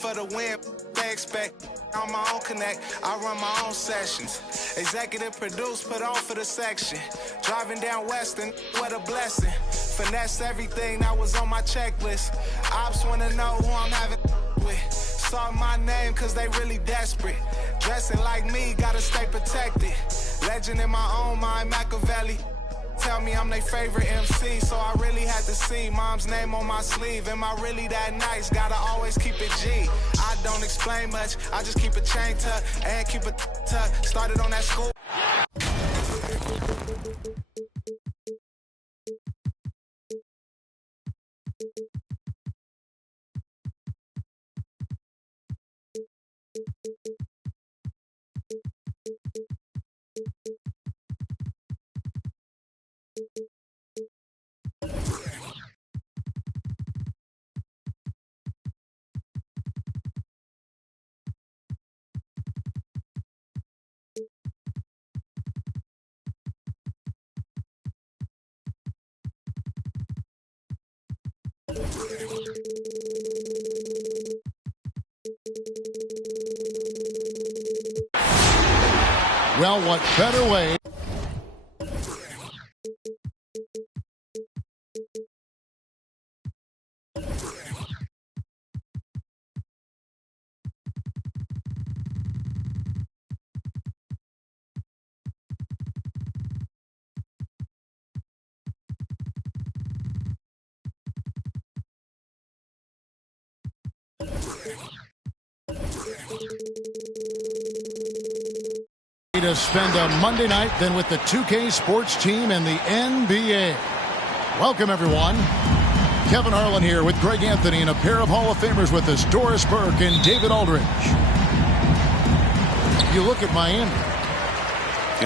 for the win, they expect on my own connect. I run my own sessions. Executive produce, put on for the section. Driving down Western, what a blessing. Finesse everything that was on my checklist. Ops wanna know who I'm having with. Saw my name cause they really desperate. Dressing like me, gotta stay protected. Legend in my own mind, Machiavelli. Tell me I'm their favorite MC, so I really had to see mom's name on my sleeve. Am I really that nice? Gotta always keep it G. I don't explain much, I just keep a chain tuck and keep it tuck. Started on that school. Well, what better way? To spend a Monday night than with the 2K sports team and the NBA. Welcome, everyone. Kevin Harlan here with Greg Anthony and a pair of Hall of Famers with us, Doris Burke and David Aldridge. You look at Miami.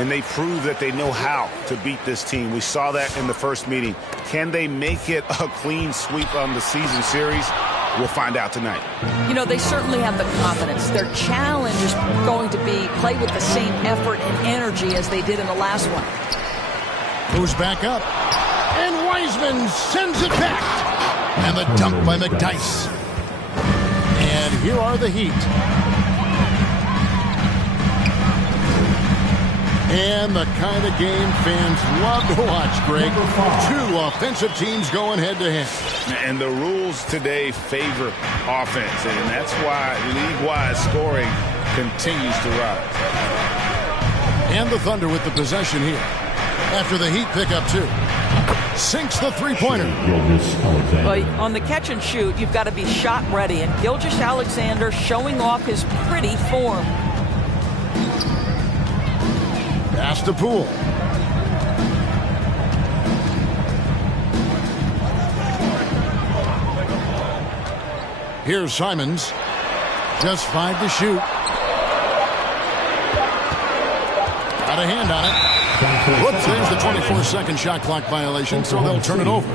And they prove that they know how to beat this team. We saw that in the first meeting. Can they make it a clean sweep on the season series? We'll find out tonight. You know, they certainly have the confidence. Their challenge is going to be play with the same effort and energy as they did in the last one. Moves back up. And Wiseman sends it back. And the dunk by McDyess. And here are the Heat. And the kind of game fans love to watch, Greg. Two offensive teams going head-to-head. And the rules today favor offense, and that's why league-wide scoring continues to rise. And the Thunder with the possession here. After the Heat pick up two. Sinks the three-pointer. Well, on the catch and shoot, you've got to be shot ready, and Gilgeous-Alexander showing off his pretty form. Pass to Poole. Here's Simons. Just 5 to shoot. Got a hand on it. Whoops, there's the 24-second shot clock violation, so they'll turn it over.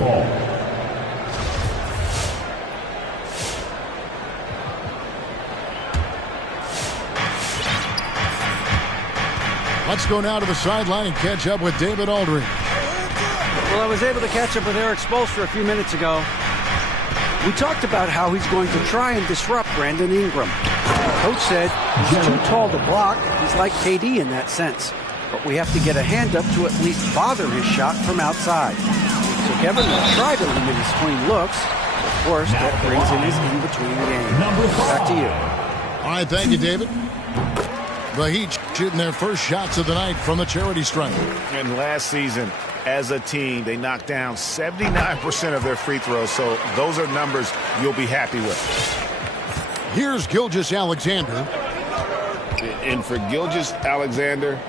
Let's go now to the sideline and catch up with David Aldridge. Well, I was able to catch up with Eric Spoelstra a few minutes ago. We talked about how he's going to try and disrupt Brandon Ingram. Coach said he's too tall to block. He's like KD in that sense. But we have to get a hand up to at least bother his shot from outside. So Kevin will try to limit his clean looks. Of course, that brings in his in-between game. Back to you. All right, thank you, David. The Heat shooting their first shots of the night from the charity stripe. And last season, as a team, they knocked down 79% of their free throws, so those are numbers you'll be happy with. Here's Gilgeous-Alexander. And for Gilgeous-Alexander,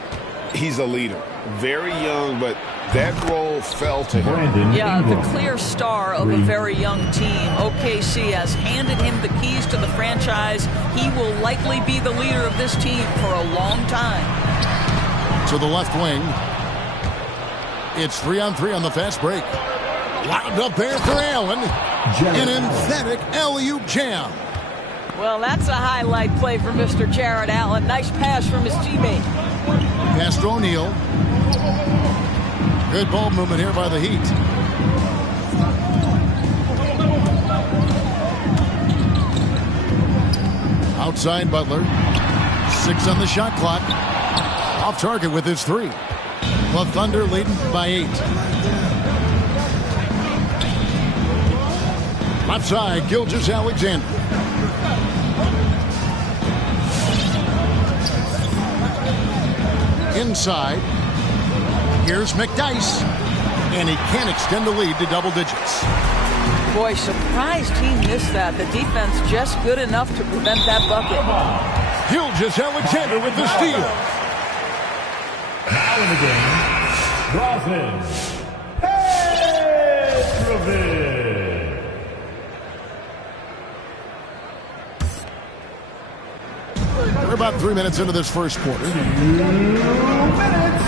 he's a leader. Very young, but that role fell to him. Yeah, the clear star of a very young team. OKC has handed him the keys to the franchise. He will likely be the leader of this team for a long time. To the left wing. It's 3-on-3 on the fast break. Wound up there for Allen. An emphatic alley-oop jam. Well, that's a highlight play for Mr. Jarrett Allen. Nice pass from his teammate. Pass to O'Neal. Good ball movement here by the Heat. Outside Butler. 6 on the shot clock. Off target with his 3. The Thunder leading by 8. Left side, Gilgeous-Alexander. Inside. Here's McDyess. And he can't extend the lead to double digits. Boy, surprised he missed that. The defense just good enough to prevent that bucket. Gilgeous-Alexander with the steal. Now in the game, Drazen Petrovic. We're about 3 minutes into this first quarter. 2 minutes.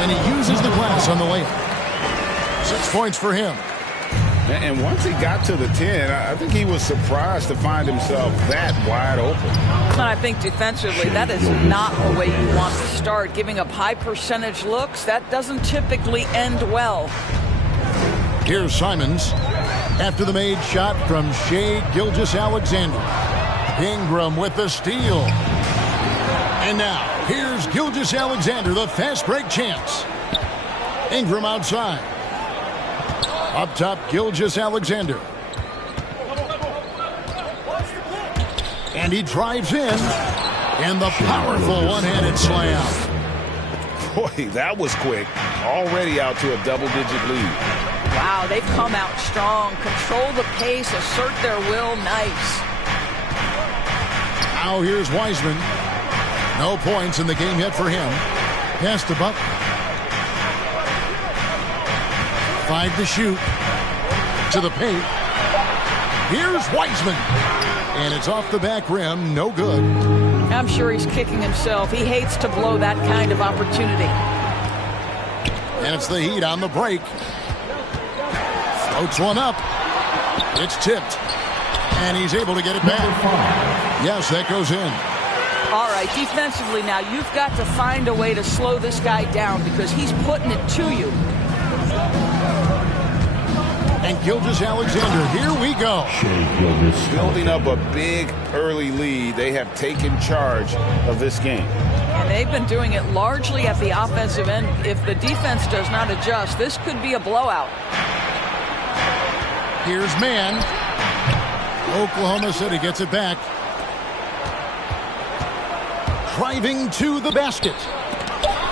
And he uses the glass on the layup. 6 points for him. And once he got to the 10, I think he was surprised to find himself that wide open. And I think defensively, that is not the way you want to start. Giving up high percentage looks, that doesn't typically end well. Here's Simons. After the made shot from Shai Gilgeous-Alexander. Ingram with the steal. And now, here's Gilgeous-Alexander, the fast break chance. Ingram outside. Up top, Gilgeous-Alexander. And he drives in. And the powerful one-handed slam. Boy, that was quick. Already out to a double-digit lead. Wow, they've come out strong. Control the pace, assert their will. Nice. Now here's Wiseman. No points in the game yet for him. Pass to Butler. 5 to shoot. To the paint. Here's Wiseman. And it's off the back rim. No good. I'm sure he's kicking himself. He hates to blow that kind of opportunity. And it's the Heat on the break. Floats one up. It's tipped. And he's able to get it back. Yes, that goes in. All right, defensively now, you've got to find a way to slow this guy down because he's putting it to you. And Gilgeous-Alexander, here we go. Building up a big early lead. They have taken charge of this game. And they've been doing it largely at the offensive end. If the defense does not adjust, this could be a blowout. Here's Mann. Oklahoma City gets it back. Driving to the basket.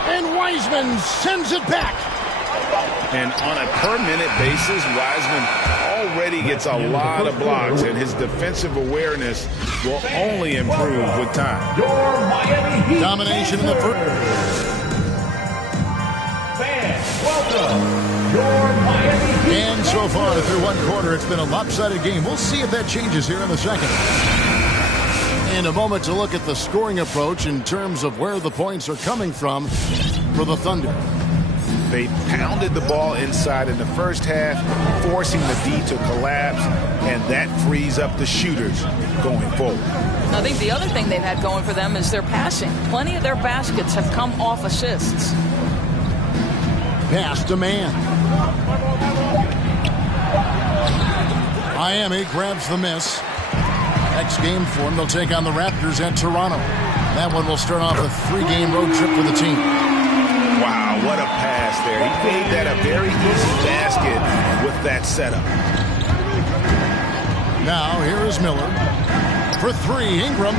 And Wiseman sends it back. And on a per-minute basis, Wiseman already gets a lot of blocks, and his defensive awareness will only improve with time. Your Miami Heat Domination in the first. Fans, welcome. Your Miami Heat. And so far through one quarter, it's been a lopsided game. We'll see if that changes here in the second. In a moment to look at the scoring approach in terms of where the points are coming from for the Thunder. They pounded the ball inside in the first half, forcing the D to collapse, and that frees up the shooters going forward. I think the other thing they've had going for them is their passing. Plenty of their baskets have come off assists. Pass to Mann. Miami grabs the miss. Next game for them, they'll take on the Raptors at Toronto. That one will start off a 3-game road trip for the team. Wow, what a pass there. He made that a very easy basket with that setup. Now, here is Miller. For 3, Ingram.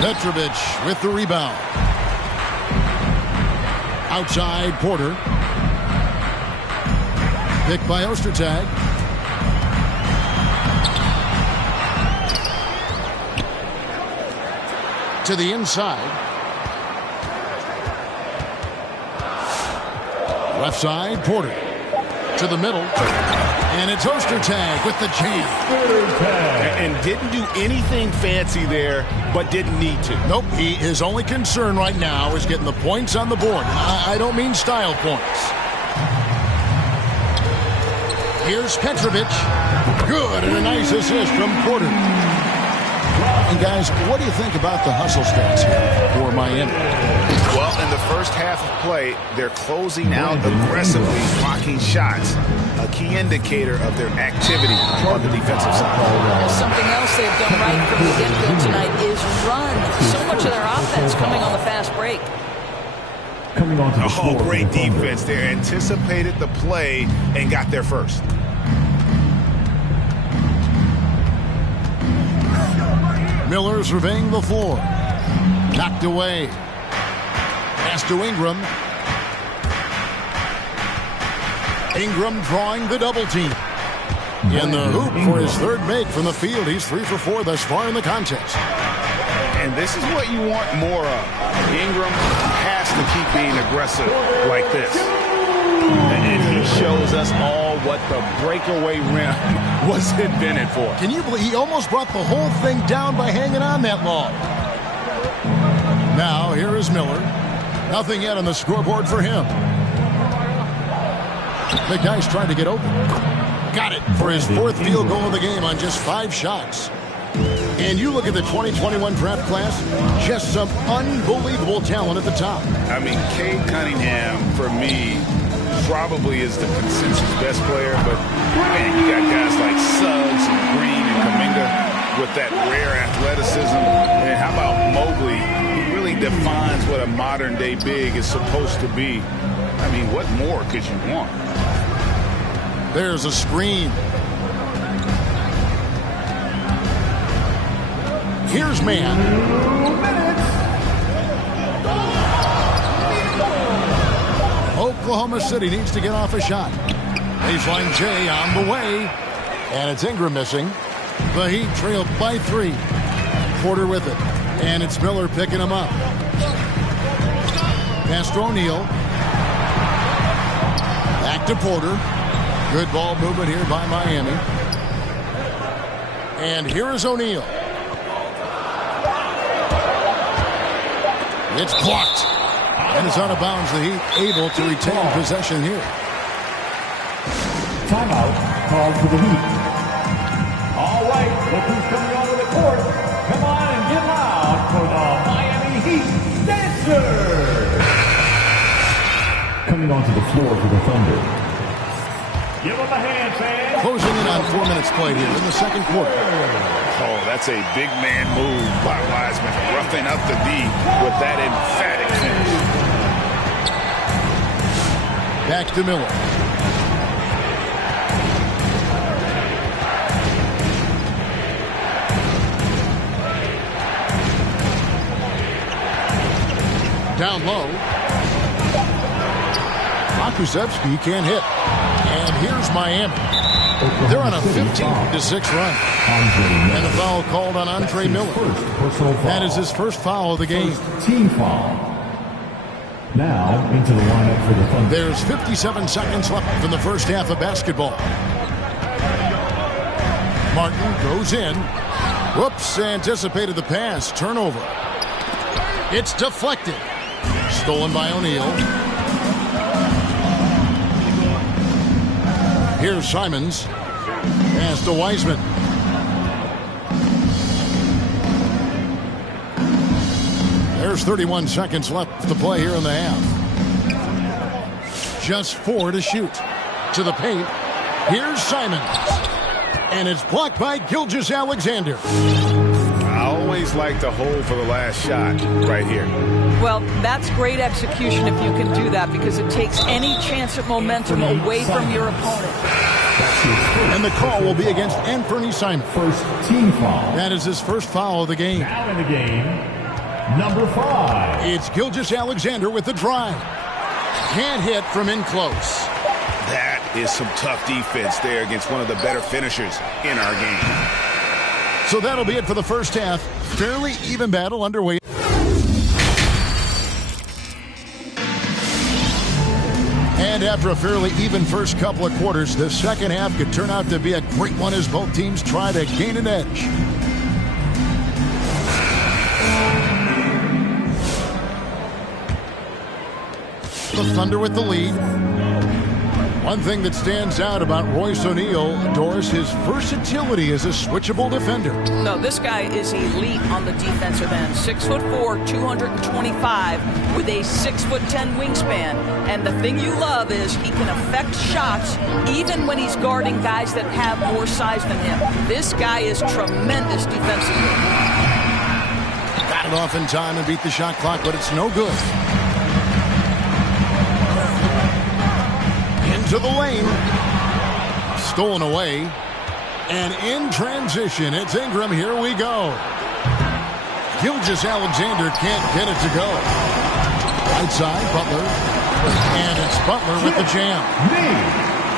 Petrovic with the rebound. Outside, Porter. Picked by Ostertag. To the inside. Left side, Porter. To the middle. And it's Ostertag with the jam. And didn't do anything fancy there, but didn't need to. Nope, his only concern right now is getting the points on the board. I don't mean style points. Here's Petrovic. Good, and a nice assist from Porter. And guys, what do you think about the hustle stats here for Miami? Well, in the first half of play, they're closing out aggressively, blocking shots. A key indicator of their activity on the defensive side. Something else Coming onto the floor. Great defense there. Anticipated the play and got there first. Miller surveying the floor. Knocked away. Pass to Ingram. Ingram drawing the double team. In the hoop for his third make from the field. He's 3 for 4 thus far in the contest. And this is what you want more of. Ingram has to keep being aggressive like this. And he shows us all what the breakaway rim was invented for. Can you believe he almost brought the whole thing down by hanging on that long? Now, here is Miller. Nothing yet on the scoreboard for him. The guy's trying to get open. Got it for his 4th field goal of the game on just 5 shots. And you look at the 2021 draft class, just some unbelievable talent at the top. I mean, Cade Cunningham, for me, probably is the consensus best player. But, man, you got guys like Suggs and Green and Kuminga with that rare athleticism. And how about Mobley? He really defines what a modern-day big is supposed to be. I mean, what more could you want? There's a screen. Here's man. Oklahoma City needs to get off a shot. Baseline J on the way. And it's Ingram missing. The Heat trail by 3. Porter with it. And it's Miller picking him up. Pass to O'Neal. Back to Porter. Good ball movement here by Miami. And here is O'Neal. It's blocked. And it's out of bounds. The Heat able to retain possession here. Timeout called for the Heat. All right, look who's coming onto the court. Come on and get loud for the Miami Heat Dancers. Coming onto the floor for the Thunder. Give them a hand, fans. Closing in on 4 minutes played here in the second quarter. Oh, that's a big man move by Wiseman, roughing up the D with that emphatic finish. Back to Miller. Down low. Makusevsky can't hit. And here's Miami. They're on a 15-6 run. And a foul called on Andre Miller. That is his first foul of the game. Team foul. Now into the lineup for the Thunder. There's 57 seconds left in the first half of basketball. Martin goes in. Whoops, anticipated the pass. Turnover. It's deflected. Stolen by O'Neal. Here's Simons. Pass to Wiseman. There's 31 seconds left to play here in the half. Just 4 to shoot. To the paint. Here's Simons. And it's blocked by Gilgeous-Alexander. I always like to hold for the last shot right here. Well, that's great execution if you can do that, because it takes any chance at momentum away from your opponent. And the call will be against Anthony Simons. First team foul. That is his first foul of the game. Now in the game, number 5. It's Gilgeous-Alexander with the drive. Can't hit from in close. That is some tough defense there against one of the better finishers in our game. So that'll be it for the first half. Fairly even battle underway. And after a fairly even first couple of quarters, the second half could turn out to be a great one as both teams try to gain an edge. The Thunder with the lead. One thing that stands out about Royce O'Neal, Doris, his versatility as a switchable defender. No, this guy is elite on the defensive end. 6'4", 225, with a 6'10" wingspan. And the thing you love is he can affect shots even when he's guarding guys that have more size than him. This guy is tremendous defensively. Got it off in time and beat the shot clock, but it's no good. into the lane. Stolen away. And in transition, it's Ingram. Here we go. Gilgeous-Alexander can't get it to go. Right side, Butler. And it's Butler with the jam.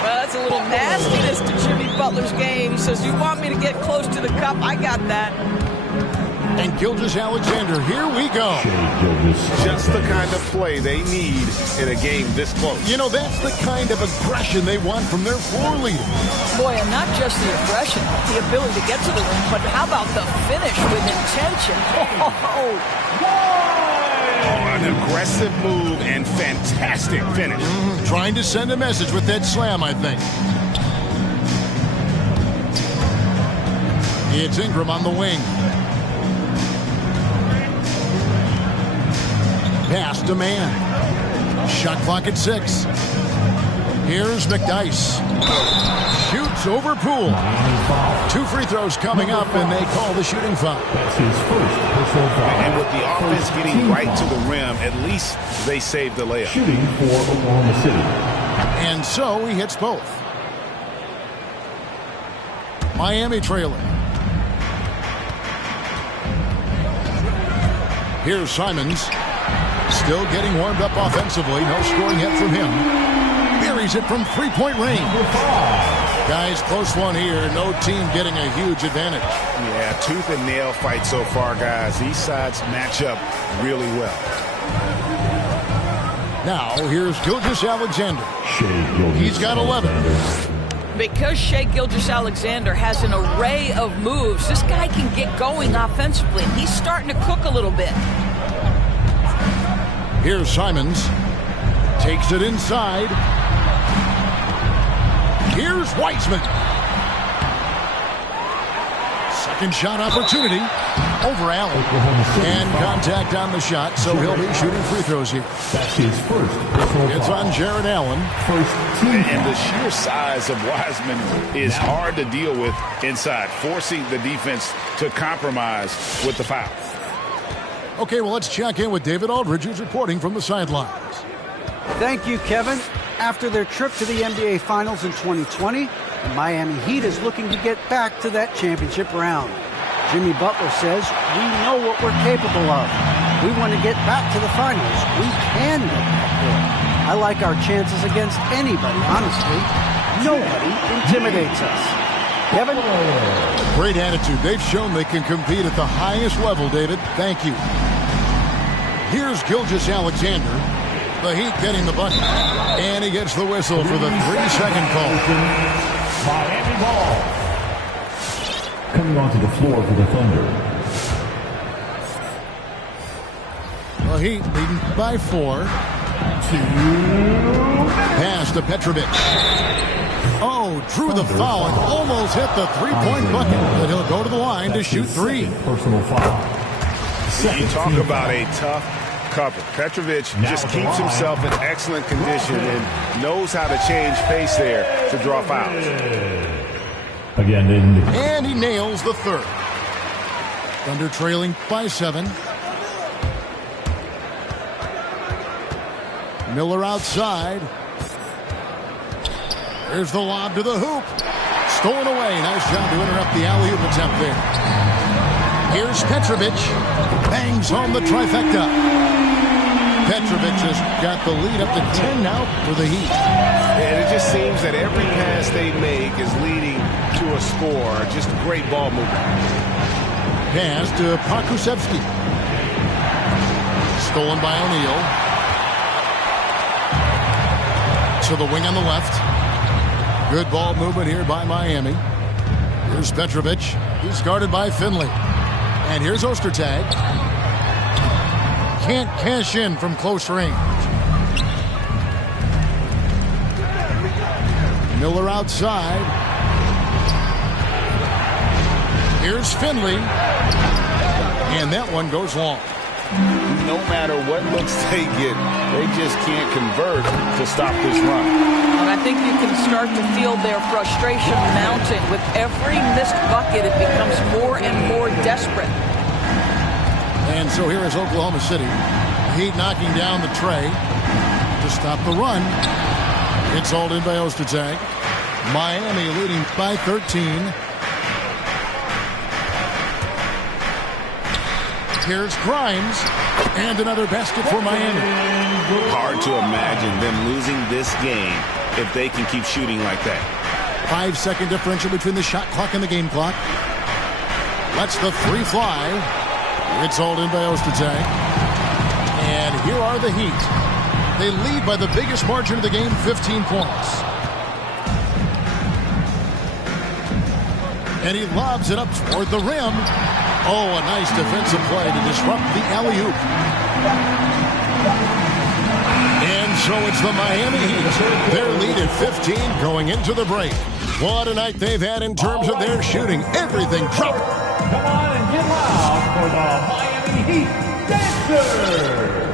Well, that's a little nastiness to Jimmy Butler's game. He says, you want me to get close to the cup? I got that. And Gilgeous-Alexander, here we go. Just the kind of play they need in a game this close. You know, that's the kind of aggression they want from their floor leader. Boy, and not just the aggression, the ability to get to the rim, but how about the finish with intention? An aggressive move and fantastic finish. Trying to send a message with that slam, I think. It's Ingram on the wing. Pass to man. Shot clock at 6. Here's McDyess. Shoots over Poole. 2 free throws coming up, and they call the shooting foul. That's his first personal foul. And with the offense getting right to the rim, at least they saved the layup. Shooting for Oklahoma City. And so he hits both. Miami trailing. Here's Simons. Still getting warmed up offensively. No scoring yet from him. Buries it from three-point range. Guys, close one here. No team getting a huge advantage. Yeah, tooth and nail fight so far, guys. These sides match up really well. Now, here's Gilgeous-Alexander. He's got 11. Because Shai Gilgeous-Alexander has an array of moves, this guy can get going offensively. He's starting to cook a little bit. Here's Simons. Takes it inside. Here's Weissman. Second shot opportunity over Allen. And contact on the shot, so he'll be shooting free throws here. That's his first personal It's foul. on Jared Allen. First team And the sheer size of Wiseman is hard to deal with inside, forcing the defense to compromise with the foul. Okay, well, let's check in with David Aldridge, who's reporting from the sidelines. Thank you, Kevin. After their trip to the NBA Finals in 2020, the Miami Heat is looking to get back to that championship round. Jimmy Butler says, we know what we're capable of. We want to get back to the finals. We can get back there. I like our chances against anybody, honestly. Nobody intimidates us. Kevin? Great attitude. They've shown they can compete at the highest level, David. Thank you. Here's Gilgeous-Alexander. The Heat getting the bucket. And he gets the whistle for the 3-second call. Miami ball. Coming onto the floor for the Thunder. The Heat leading by 4. Pass to Petrovic. Oh, drew the foul and almost hit the three-point bucket. But he'll go to the line to shoot 3. Personal foul. You talk about a tough cover. Petrovic just keeps himself in excellent condition and knows how to change pace there to draw fouls. Again, and he nails the third. Thunder trailing by 7. Miller outside. There's the lob to the hoop. Stolen away. Nice job to interrupt the alley-oop attempt there. Here's Petrovic. Bangs home the trifecta. Petrovic has got the lead up to 10 now for the Heat. And it just seems that every pass they make is leading to a score. Just great ball movement. Pass to Pokusevski. Stolen by O'Neal. To the wing on the left. Good ball movement here by Miami. Here's Petrovic. He's guarded by Finley. And here's Ostertag. Can't cash in from close range. Miller outside. Here's Finley. And that one goes long. No matter what looks they get, they just can't convert to stop this run. And I think you can start to feel their frustration mounting. With every missed bucket, it becomes more and more desperate. And so here is Oklahoma City. Heat knocking down the tray to stop the run. It's hauled in by Ostertag. Miami leading by 13. Here's Grimes. And another basket for Miami. Hard to imagine them losing this game if they can keep shooting like that. 5-second differential between the shot clock and the game clock. Lets the three fly. It's hauled in by Ostertag. And here are the Heat. They lead by the biggest margin of the game, 15 points. And he lobs it up toward the rim. Oh, a nice defensive play to disrupt the alley-oop. And so it's the Miami Heat. Their lead at 15 going into the break. What a night they've had in terms of their shooting. Everything dropped. Come on and get loud for the Miami Heat Dancers.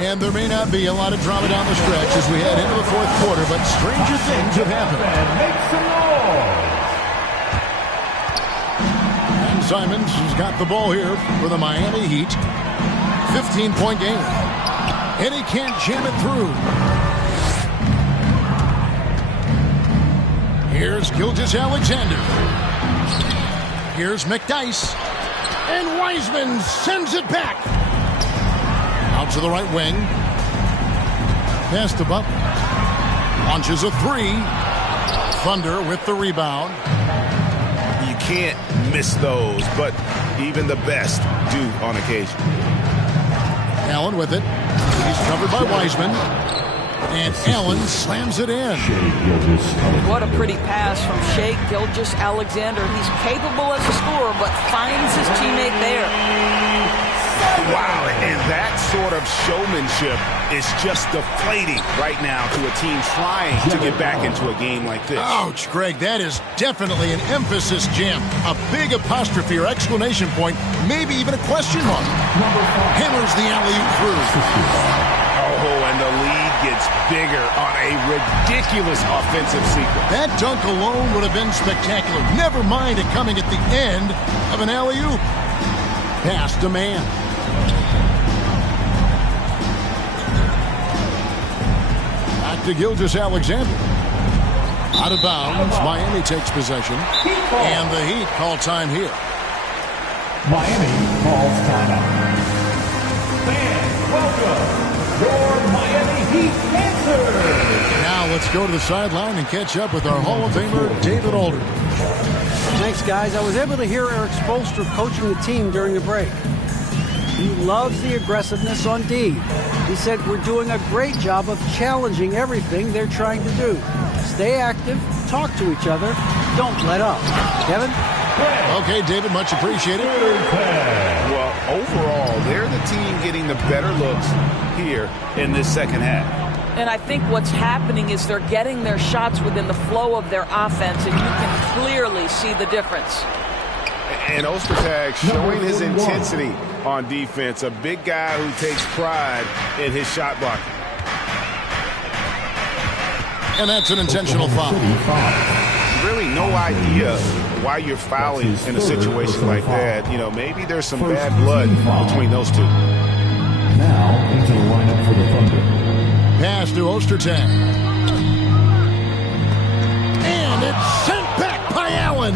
And there may not be a lot of drama down the stretch as we head into the fourth quarter, but stranger things have happened. And make some noise. And Simons has got the ball here for the Miami Heat. 15-point game. And he can't jam it through. Here's Gilgeous-Alexander. Here's McDyess. And Wiseman sends it back. Out to the right wing. Pass to Butler. Launches a three. Thunder with the rebound. You can't miss those, but even the best do on occasion. Allen with it. He's covered by Wiseman. And Allen slams it in. What a pretty pass from Shai Gilgeous-Alexander. He's capable as a scorer, but finds his teammate there. Wow, and that sort of showmanship is just deflating right now to a team trying to get back into a game like this. Ouch, Greg, that is definitely an emphasis jam. A big apostrophe or exclamation point, maybe even a question mark. Hammers the alley-oop through. Oh, and the lead gets bigger on a ridiculous offensive sequence. That dunk alone would have been spectacular. Never mind it coming at the end of an alley-oop. Pass to man. Back to Gilgeous-Alexander. Out of bounds. Miami takes possession. And the Heat call time here. Miami calls timeout. Fans, welcome your Miami Heat Dancers. Now let's go to the sideline and catch up with our Hall of Famer, David Aldridge. Thanks, guys. I was able to hear Eric Spoelstra coaching the team during the break. He loves the aggressiveness on D. He said we're doing a great job of challenging everything they're trying to do. Stay active, talk to each other, don't let up. Kevin? Okay, David, much appreciated. Well, overall, they're the team getting the better looks here in this second half. And I think what's happening is they're getting their shots within the flow of their offense, and you can clearly see the difference. And Ostertag showing his intensity on defense, a big guy who takes pride in his shot blocking. And that's an intentional foul. Really no idea why you're fouling in a situation like that. You know, maybe there's some bad blood between those two. Now into the lineup for the Thunder. Pass to Ostertag. And it's sent back by Allen.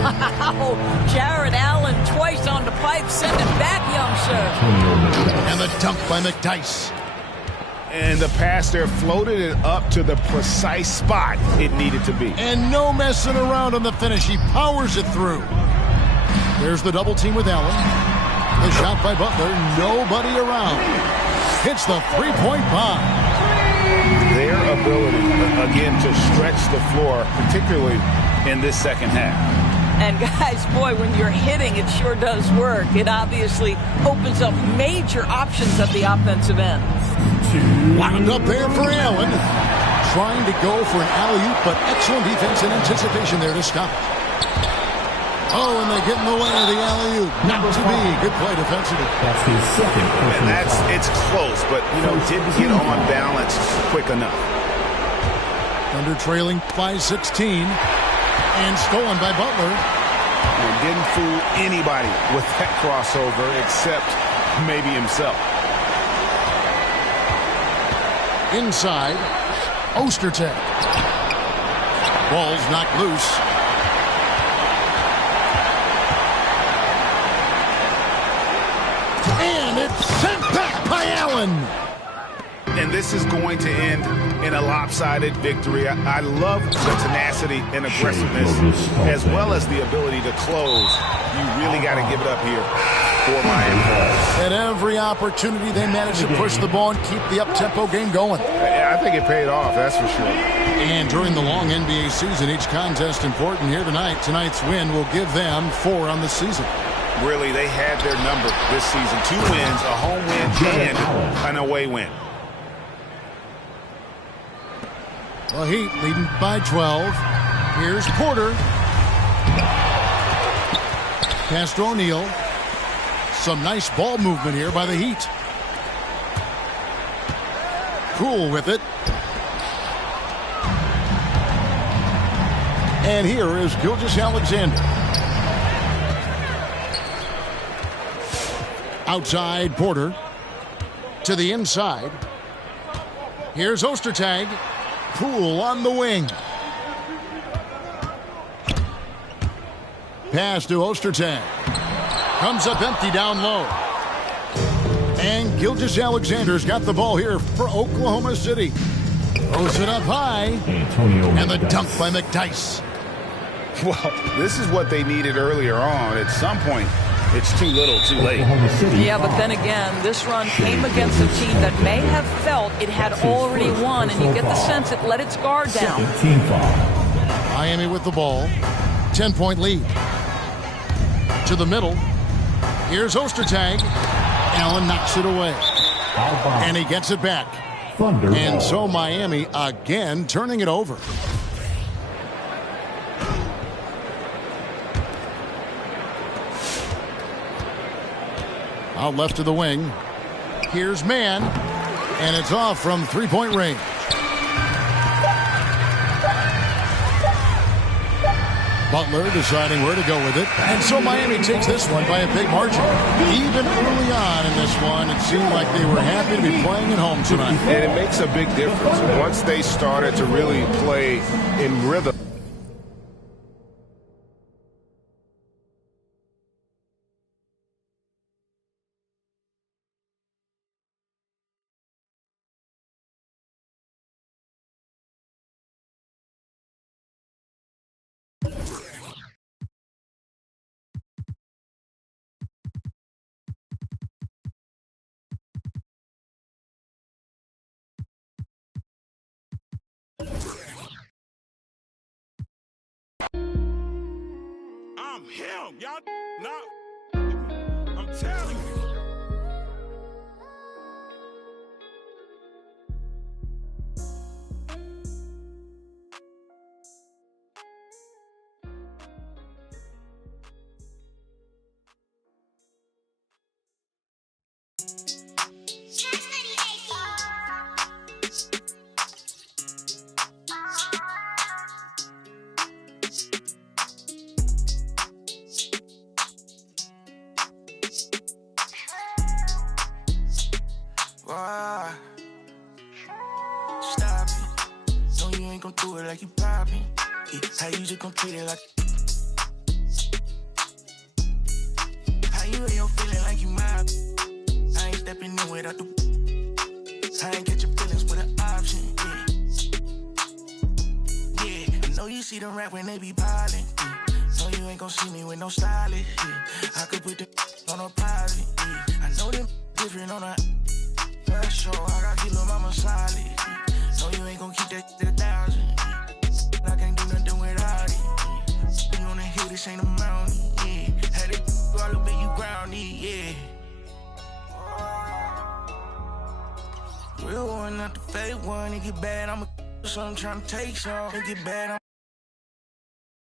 Wow, Jared Allen twice on the pipe, send it back, young sir. And the dunk by McDyess. And the pass there floated it up to the precise spot it needed to be. And no messing around on the finish. He powers it through. There's the double team with Allen. The shot by Butler. Nobody around. Hits the three-point bomb. Their ability, again, to stretch the floor, particularly in this second half. And guys, boy, when you're hitting, it sure does work. It obviously opens up major options at the offensive end. Wound up there for Allen. Trying to go for an alley-oop, but excellent defense and anticipation there to stop it. Oh, and they get in the way of the alley-oop. Not to be. Good play defensively. That's his second. And it's close, but, you know, didn't get on balance quick enough. Under trailing by 16. And stolen by Butler. And didn't fool anybody with that crossover except maybe himself. Inside. Ostertag. Ball's knocked loose. And it's sent back by Allen. And this is going to end in a lopsided victory. I love the tenacity and aggressiveness as well as the ability to close. You really got to give it up here for Miami. At every opportunity, they managed to push the ball and keep the up-tempo game going. I think it paid off, that's for sure. And during the long NBA season, each contest important here tonight. Tonight's win will give them 4 on the season. Really, they had their number this season. 2 wins, a home win, and an away win. The Heat leading by 12. Here's Porter. Pass to O'Neal. Some nice ball movement here by the Heat. Cool with it. And here is Gilgeous-Alexander. Outside Porter. To the inside. Here's Ostertag. Poole on the wing. Pass to Ostertag. Comes up empty down low. And Gilgeous-Alexander's got the ball here for Oklahoma City. Throws it up high. And the dunk by McDyess. Well, this is what they needed earlier on. At some point, it's too little, too late. Yeah, but then again, this run came against a team that may have felt it had already won, and you get the sense it let its guard down. Miami with the ball. 10-point lead. To the middle. Here's Ostertag. Allen knocks it away. And he gets it back. And so Miami again turning it over. Out left to the wing. Here's Mann. And it's off from three-point range. Butler deciding where to go with it. And so Miami takes this one by a big margin. Even early on in this one, it seemed like they were happy to be playing at home tonight. And it makes a big difference once they started to really play in rhythm. I'm him, y'all not. I'm telling you. Why? Stop it. No, you ain't gon' do it like you poppin'. Yeah, how you just gon' treat it like. How you ain't feeling like you mob? I ain't stepping in without the. I ain't catch your feelings with an option. Yeah, yeah. I know you see them rap when they be piling. Yeah. No, you ain't gon' see me with no stylist. Yeah. I could put the on a private. Yeah. I know them different on a. Sure, I got kilo mama solid. No, you ain't gon' keep that to 1,000. I can't do nothing without it. You wanna hear this ain't a mountain, yeah. Had it all up in you grounded, yeah. Real one, not the fake one. It get bad, I'ma so I'm tryna take some. It get bad,